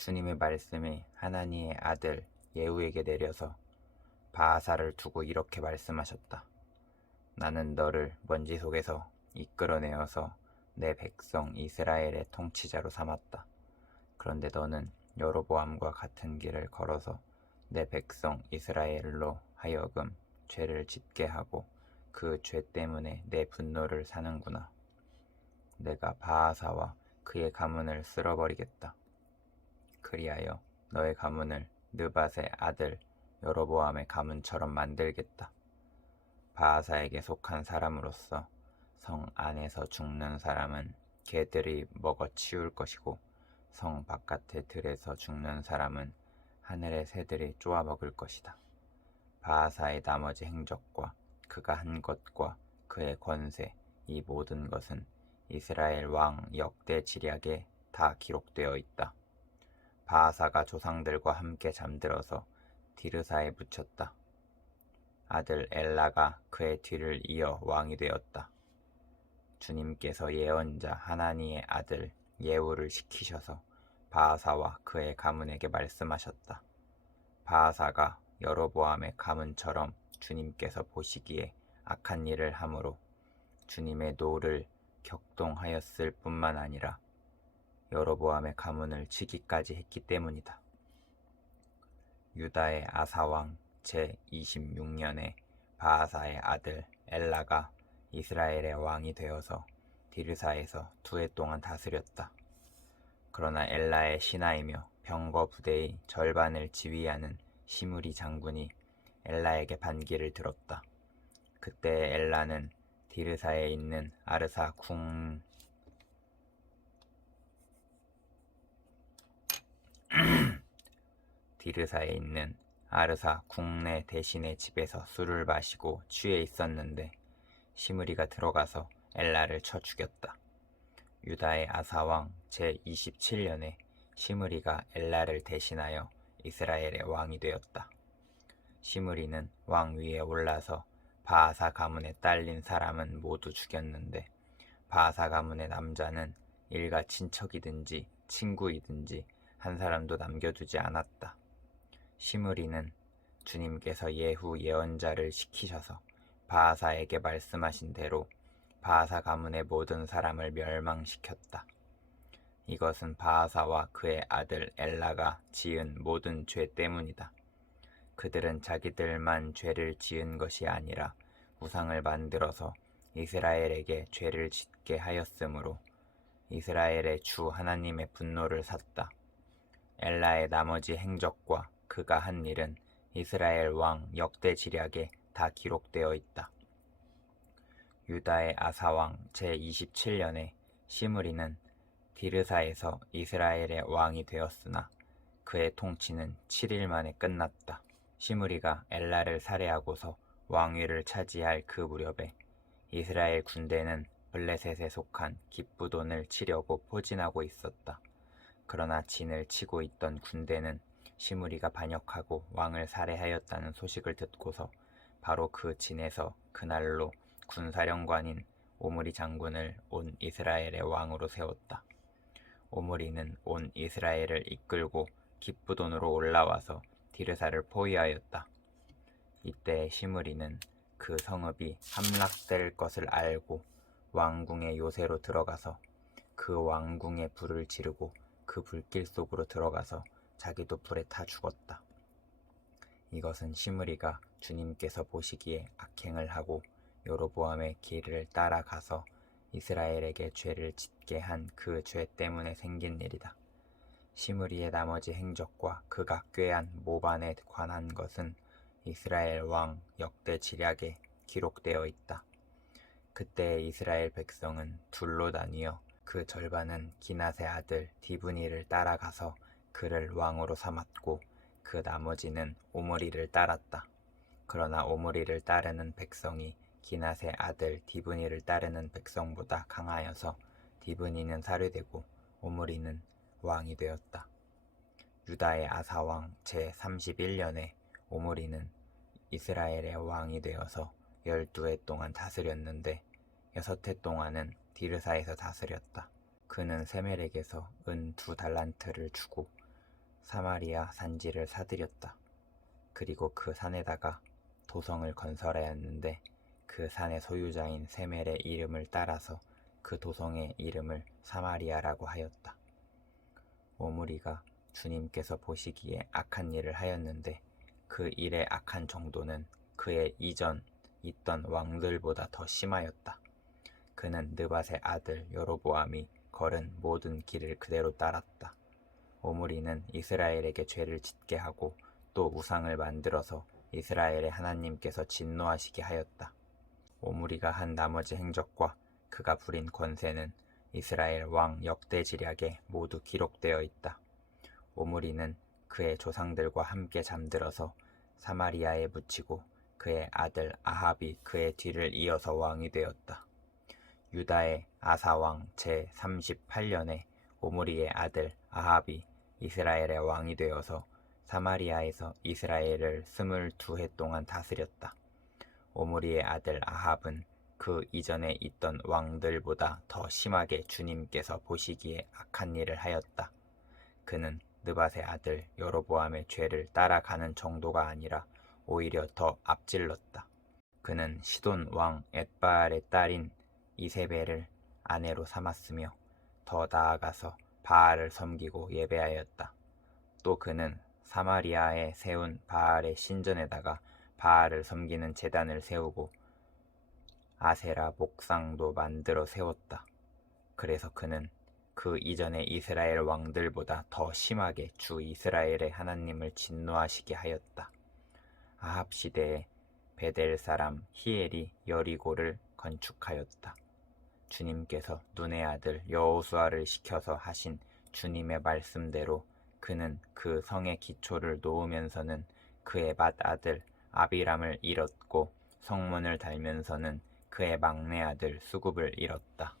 주님의 말씀이 하나니의 아들 예후에게 내려서 바하사를 두고 이렇게 말씀하셨다. 나는 너를 먼지 속에서 이끌어내어서 내 백성 이스라엘의 통치자로 삼았다. 그런데 너는 여로보암과 같은 길을 걸어서 내 백성 이스라엘로 하여금 죄를 짓게 하고 그 죄 때문에 내 분노를 사는구나. 내가 바하사와 그의 가문을 쓸어버리겠다. 그리하여 너의 가문을 느밧의 아들 여로보암의 가문처럼 만들겠다. 바하사에게 속한 사람으로서 성 안에서 죽는 사람은 개들이 먹어 치울 것이고 성 바깥의 들에서 죽는 사람은 하늘의 새들이 쪼아 먹을 것이다. 바하사의 나머지 행적과 그가 한 것과 그의 권세 이 모든 것은 이스라엘 왕 역대 지략에 다 기록되어 있다. 바하사가 조상들과 함께 잠들어서 디르사에 묻혔다. 아들 엘라가 그의 뒤를 이어 왕이 되었다. 주님께서 예언자 하나니의 아들 예후를 시키셔서 바하사와 그의 가문에게 말씀하셨다. 바하사가 여로보암의 가문처럼 주님께서 보시기에 악한 일을 함으로 주님의 노를 격동하였을 뿐만 아니라 여로보암의 가문을 치기까지 했기 때문이다. 유다의 아사왕 제26년에 바하사의 아들 엘라가 이스라엘의 왕이 되어서 디르사에서 2해 동안 다스렸다. 그러나 엘라의 신하이며 병거 부대의 절반을 지휘하는 시므리 장군이 엘라에게 반기를 들었다. 그때 엘라는 디르사에 있는 아르사 국내 대신의 집에서 술을 마시고 취해 있었는데 시므리가 들어가서 엘라를 쳐 죽였다. 유다의 아사왕 제27년에 시므리가 엘라를 대신하여 이스라엘의 왕이 되었다. 시므리는 왕 위에 올라서 바하사 가문에 딸린 사람은 모두 죽였는데 바하사 가문의 남자는 일가 친척이든지 친구이든지 한 사람도 남겨두지 않았다. 시므리는 주님께서 예후 예언자를 시키셔서 바하사에게 말씀하신 대로 바하사 가문의 모든 사람을 멸망시켰다. 이것은 바하사와 그의 아들 엘라가 지은 모든 죄 때문이다. 그들은 자기들만 죄를 지은 것이 아니라 우상을 만들어서 이스라엘에게 죄를 짓게 하였으므로 이스라엘의 주 하나님의 분노를 샀다. 엘라의 나머지 행적과 그가 한 일은 이스라엘 왕 역대 지략에 다 기록되어 있다. 유다의 아사왕 제27년에 시므리는 디르사에서 이스라엘의 왕이 되었으나 그의 통치는 7일 만에 끝났다. 시므리가 엘라를 살해하고서 왕위를 차지할 그 무렵에 이스라엘 군대는 블레셋에 속한 기브돈을 치려고 포진하고 있었다. 그러나 진을 치고 있던 군대는 시므리가 반역하고 왕을 살해하였다는 소식을 듣고서 바로 그 진에서 그날로 군사령관인 오므리 장군을 온 이스라엘의 왕으로 세웠다. 오므리는 온 이스라엘을 이끌고 기브돈으로 올라와서 디르사를 포위하였다. 이때 시므리는 그 성읍이 함락될 것을 알고 왕궁의 요새로 들어가서 그 왕궁에 불을 지르고 그 불길 속으로 들어가서 자기도 불에 타 죽었다. 이것은 시므리가 주님께서 보시기에 악행을 하고 여로보암의 길을 따라가서 이스라엘에게 죄를 짓게 한 그 죄 때문에 생긴 일이다. 시므리의 나머지 행적과 그가 꾀한 모반에 관한 것은 이스라엘 왕 역대 지략에 기록되어 있다. 그때 이스라엘 백성은 둘로 나뉘어 그 절반은 기낫의 아들 디브니를 따라가서 그를 왕으로 삼았고 그 나머지는 오므리를 따랐다. 그러나 오므리를 따르는 백성이 기낫의 아들 디브니를 따르는 백성보다 강하여서 디브니는 살해되고 오므리는 왕이 되었다. 유다의 아사왕 제31년에 오므리는 이스라엘의 왕이 되어서 12해 동안 다스렸는데 6해 동안은 디르사에서 다스렸다. 그는 세멜에게서 은 2달란트를 주고 사마리아 산지를 사들였다. 그리고 그 산에다가 도성을 건설하였는데 그 산의 소유자인 세멜의 이름을 따라서 그 도성의 이름을 사마리아라고 하였다. 오므리가 주님께서 보시기에 악한 일을 하였는데 그 일의 악한 정도는 그의 이전 있던 왕들보다 더 심하였다. 그는 느밧의 아들 여로보암이 걸은 모든 길을 그대로 따랐다. 오므리는 이스라엘에게 죄를 짓게 하고 또 우상을 만들어서 이스라엘의 하나님께서 진노하시게 하였다. 오므리가 한 나머지 행적과 그가 부린 권세는 이스라엘 왕 역대지략에 모두 기록되어 있다. 오므리는 그의 조상들과 함께 잠들어서 사마리아에 묻히고 그의 아들 아합이 그의 뒤를 이어서 왕이 되었다. 유다의 아사왕 제38년에 오므리의 아들 아합이 이스라엘의 왕이 되어서 사마리아에서 이스라엘을 22해 동안 다스렸다. 오므리의 아들 아합은 그 이전에 있던 왕들보다 더 심하게 주님께서 보시기에 악한 일을 하였다. 그는 느밧의 아들 여로보암의 죄를 따라가는 정도가 아니라 오히려 더 앞질렀다. 그는 시돈 왕 엣바알의 딸인 이세벨을 아내로 삼았으며 더 나아가서 바알을 섬기고 예배하였다. 또 그는 사마리아에 세운 바알의 신전에다가 바알을 섬기는 제단을 세우고 아세라 목상도 만들어 세웠다. 그래서 그는 그 이전의 이스라엘 왕들보다 더 심하게 주 이스라엘의 하나님을 진노하시게 하였다. 아합 시대에 베델 사람 히엘이 여리고를 건축하였다. 주님께서 눈의 아들 여호수아를 시켜서 하신 주님의 말씀대로 그는 그 성의 기초를 놓으면서는 그의 맏아들 아비람을 잃었고 성문을 달면서는 그의 막내 아들 수굽을 잃었다.